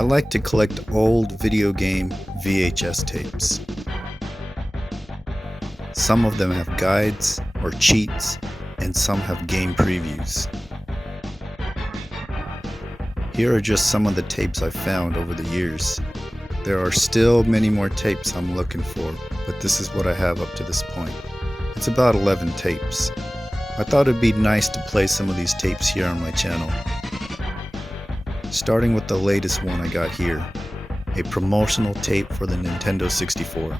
I like to collect old video game VHS tapes. Some of them have guides or cheats, and some have game previews. Here are just some of the tapes I've found over the years. There are still many more tapes I'm looking for, but this is what I have up to this point. It's about 11 tapes. I thought it'd be nice to play some of these tapes here on my channel. Starting with the latest one I got here, a promotional tape for the Nintendo 64.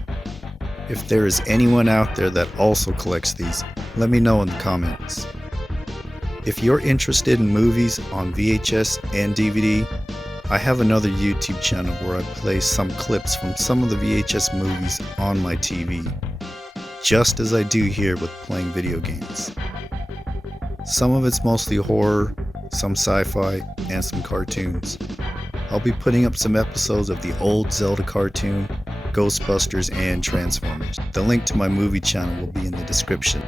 If there is anyone out there that also collects these, let me know in the comments. If you're interested in movies on VHS and DVD, I have another YouTube channel where I play some clips from some of the VHS movies on my TV, just as I do here with playing video games. Some of it's mostly horror, some sci-fi, and some cartoons. I'll be putting up some episodes of the old Zelda cartoon, Ghostbusters, and Transformers. The link to my movie channel will be in the description.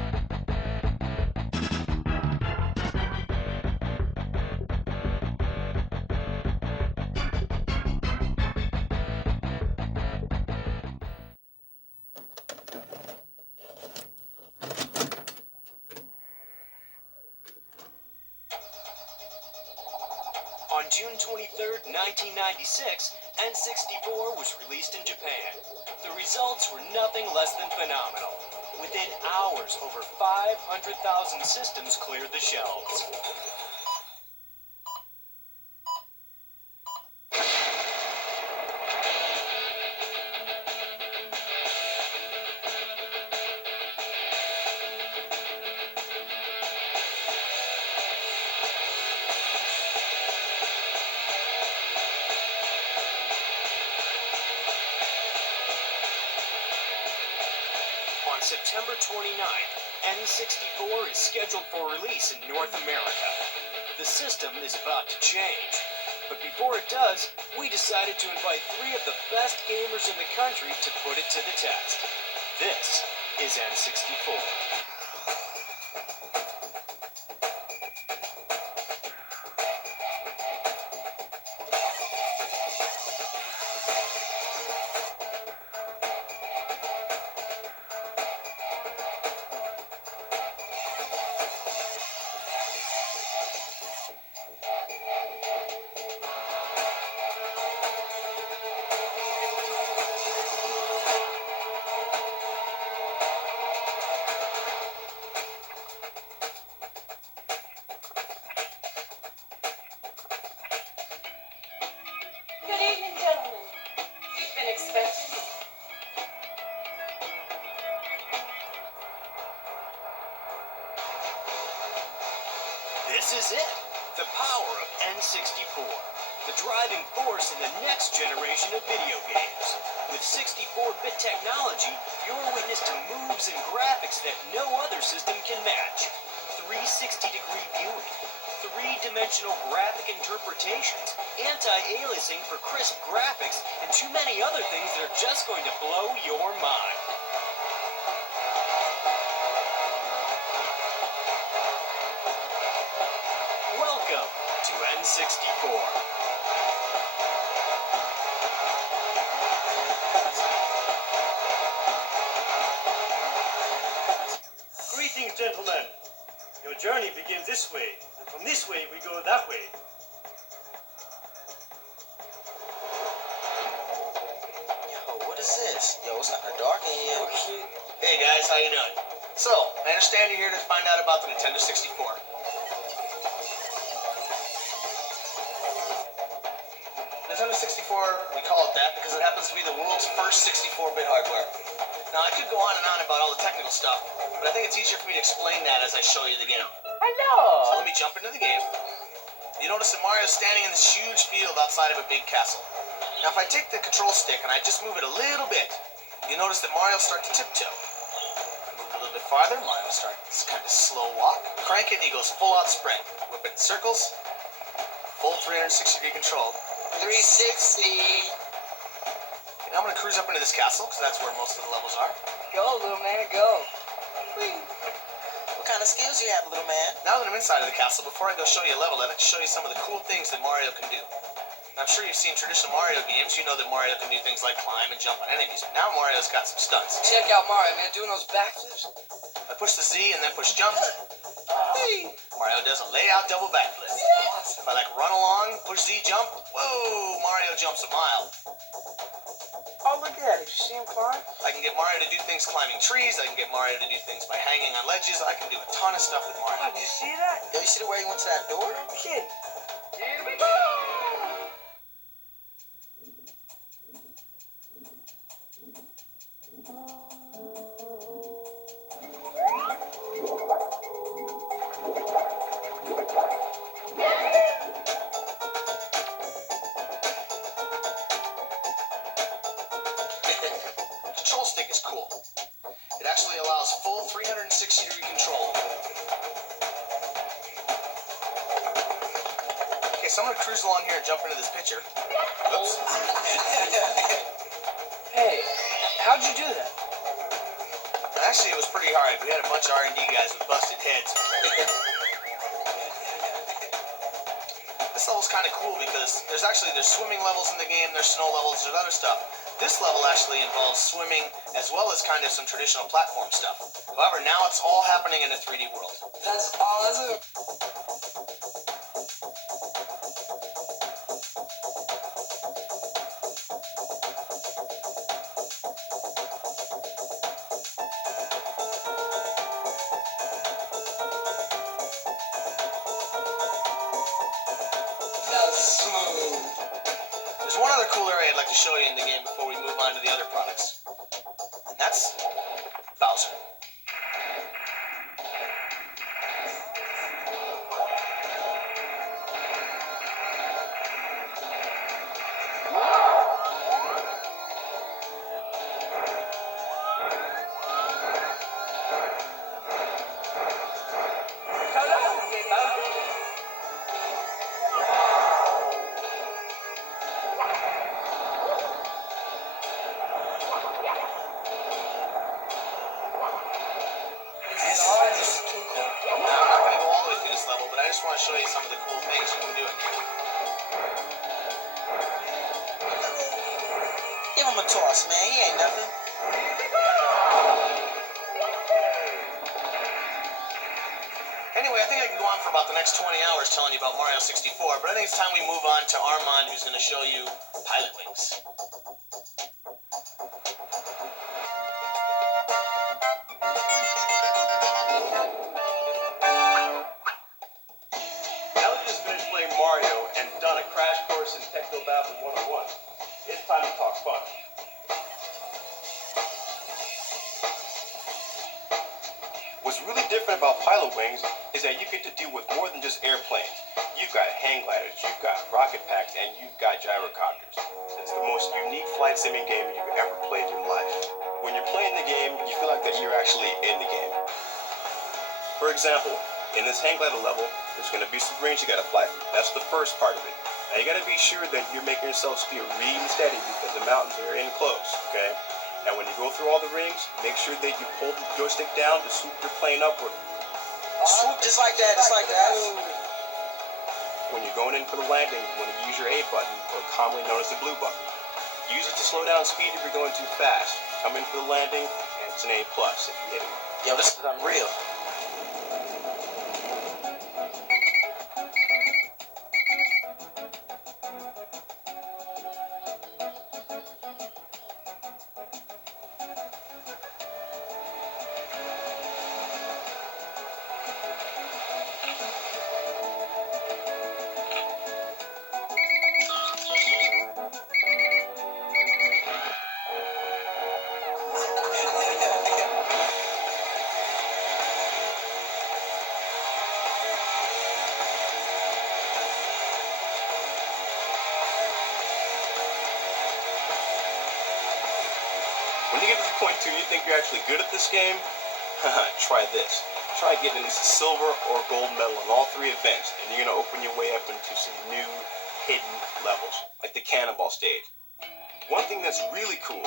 On June 23rd, 1996, N64 was released in Japan. The results were nothing less than phenomenal. Within hours, over 500,000 systems cleared the shelves. On September 29th, N64 is scheduled for release in North America. The system is about to change. But before it does, we decided to invite 3 of the best gamers in the country to put it to the test. This is N64. Good evening, gentlemen. You've been expecting me. This is it, the power of N64, the driving force in the next generation of video games. With 64-bit technology, you're witness to moves and graphics that no other system can match. 360-degree viewing, 3-dimensional graphic interpretations, anti-aliasing for crisp graphics, and too many other things that are just going to blow your mind. Welcome to N64. Greetings, gentlemen. Your journey begins this way, and from this way we go that way. Yo, what is this? Yo, it's not dark in here. Hey guys, how you doing? So, I understand you're here to find out about the Nintendo 64. Nintendo 64, we call it that because it happens to be the world's first 64-bit hardware. Now, I could go on and on about all the technical stuff, but I think it's easier for me to explain that as I show you the game. So let me jump into the game. You notice that Mario's standing in this huge field outside of a big castle. Now, if I take the control stick and I just move it a little bit, you notice that Mario starts to tiptoe. I move it a little bit farther, Mario starts this kind of slow walk. Crank it, and he goes full-out sprint. Whip it in circles, full 360-degree control. 360. Now I'm going to cruise up into this castle, because that's where most of the levels are. Go, little man, go. What kind of skills you have, little man? Now that I'm inside of the castle, before I go show you a level, I'd like to show you some of the cool things that Mario can do. I'm sure you've seen traditional Mario games. You know that Mario can do things like climb and jump on enemies. Now Mario's got some stunts. Check out Mario, man, doing those backflips. I push the Z and then push jump. Mario does a layout double backflip. If I run along, push Z jump, whoa, Mario jumps a mile. Oh, look at that. Did you see him climb? I can get Mario to do things climbing trees. I can get Mario to do things by hanging on ledges. I can do a ton of stuff with Oh, Mario. did you see that? Yo, you see the way he went to that door? No kidding. Here we go! Control stick is cool. It actually allows full 360-degree control. Okay, so I'm going to cruise along here and jump into this picture. Oops. Hey, how'd you do that? Actually, it was pretty hard. We had a bunch of R&D guys with busted heads. This level's kind of cool because there's swimming levels in the game, there's snow levels, there's other stuff. This level actually involves swimming as well as kind of some traditional platform stuff. However, now it's all happening in a 3D world. That's awesome. That's smooth. There's one other cool area I'd like to show you in the game before we move on to the other products. And that's Bowser. Now, I'm not going to go all the way through this level, but I just want to show you some of the cool things you can do in here. Give him a toss, man. He ain't nothing. Anyway, I think I can go on for about the next 20 hours telling you about Mario 64, but I think it's time we move on to Armand, who's going to show you Pilotwings. Now that you just finished playing Mario and done a crash course in Techno Babble 101, it's time to talk fun. What's really different about Pilotwings is that you get to deal with more than just airplanes. You've got hang gliders, you've got rocket packs, and you've got gyrocopters. It's the most unique flight simming game you've ever played in your life. When you're playing the game, you feel like that you're actually in the game. For example, in this hang glider level, there's going to be some rings you got to fly through. That's the first part of it. Now you got to be sure that you're making yourself steer really steady because the mountains are in close, okay? And when you go through all the rings, make sure that you pull the joystick down to swoop your plane upward. Swoop just like that, just like that. When you're going in for the landing, you want to use your A button, or commonly known as the blue button. Use it to slow down speed if you're going too fast. Come in for the landing, and it's an A+ if you hit it. Yo, this is unreal. When you get to the point 2 you think you're actually good at this game, try this. Try getting this silver or gold medal in all 3 events, and you're going to open your way up into some new hidden levels, like the cannonball stage. One thing that's really cool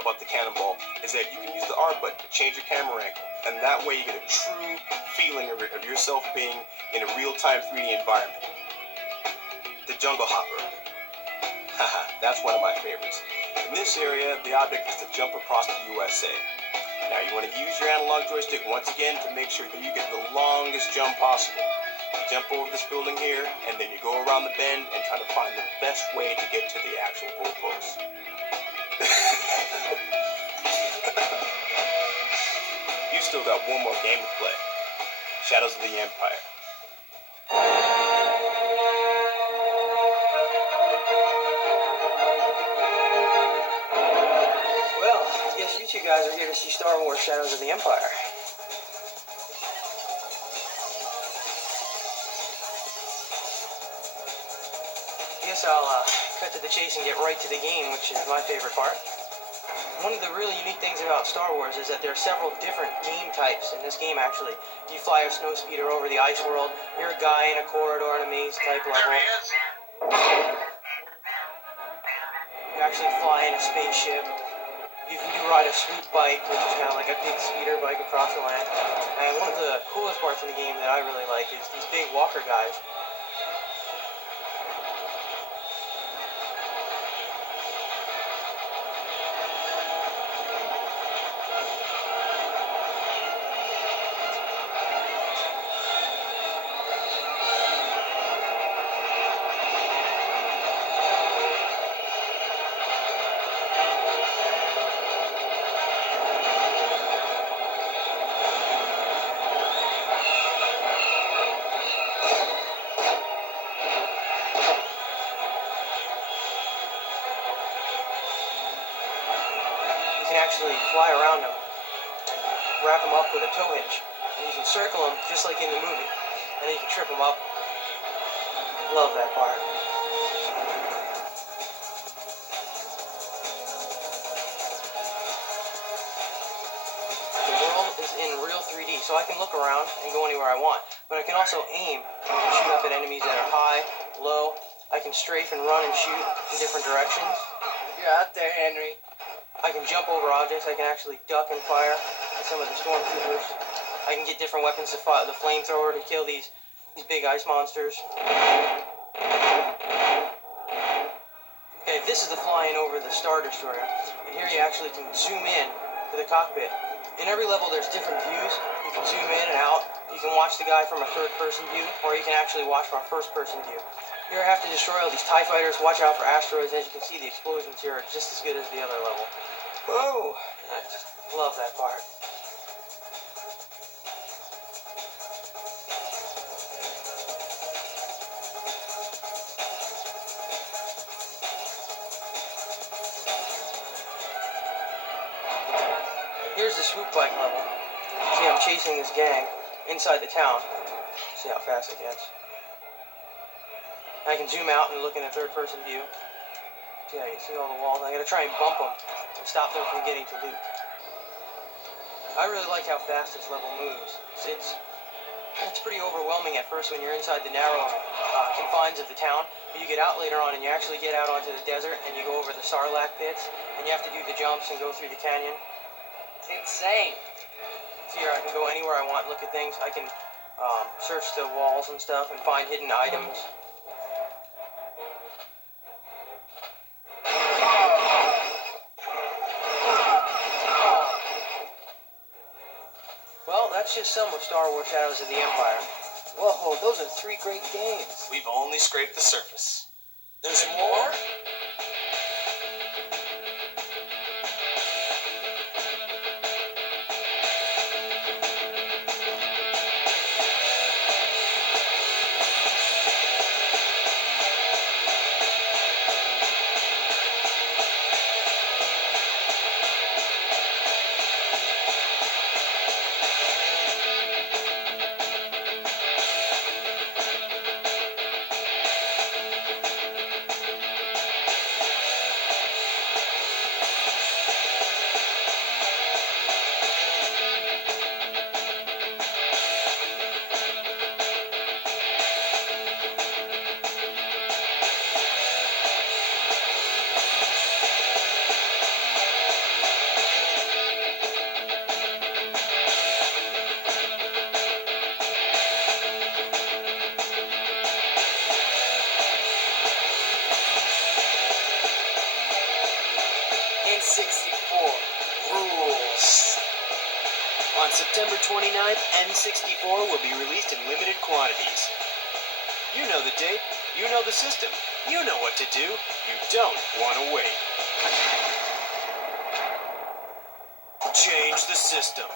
about the cannonball is that you can use the R button to change your camera angle, and that way you get a true feeling of yourself being in a real-time 3D environment. The jungle hopper. Haha, that's one of my favorites. In this area, the object is to jump across the USA. Now you want to use your analog joystick once again to make sure that you get the longest jump possible. You jump over this building here, and then you go around the bend and try to find the best way to get to the actual goalpost. You still got one more game to play. Shadows of the Empire. Well, I guess you two guys are here to see Star Wars Shadows of the Empire. I guess I'll cut to the chase and get right to the game, which is my favorite part. One of the really unique things about Star Wars is that there are several different game types in this game, actually. You fly a snow speeder over the ice world, you're a guy in a corridor in a maze type level. You actually fly in a spaceship. You can ride a swoop bike, which is kind of like a big speeder bike across the land. And one of the coolest parts in the game that I really like is these big walker guys. You can actually fly around them, wrap them up with a tow hitch, and you can circle them just like in the movie, and then you can trip them up. Love that part. The world is in real 3D, so I can look around and go anywhere I want, but I can also aim and shoot up at enemies that are high, low. I can strafe and run and shoot in different directions. You're out there, Henry. I can jump over objects. I can actually duck and fire at some of the stormtroopers. I can get different weapons to fire the flamethrower to kill these big ice monsters. Okay, this is the flying over the Star Destroyer. And here you actually can zoom in to the cockpit. In every level there's different views. You can zoom in and out. You can watch the guy from a third-person view, or you can actually watch from a first-person view. Here I have to destroy all these TIE fighters, watch out for asteroids. As you can see, the explosions here are just as good as the other level. Whoa! I just love that part. Here's the swoop bike level. See, I'm chasing this gang inside the town. See how fast it gets. I can zoom out and look in a third-person view. Yeah, you see all the walls. I gotta try and bump them and stop them from getting to loot. I really like how fast this level moves. It's pretty overwhelming at first when you're inside the narrow confines of the town, but you get out later on and you actually get out onto the desert and you go over the Sarlacc pits and you have to do the jumps and go through the canyon. It's insane. Here I can go anywhere I want, look at things. I can search the walls and stuff and find hidden items. Well, that's just some of Star Wars Shadows of the Empire. Whoa, those are 3 great games. We've only scraped the surface. There's more? N64 rules. On September 29th, N64 will be released in limited quantities. You know the date, you know the system, you know what to do, you don't want to wait. Change the system.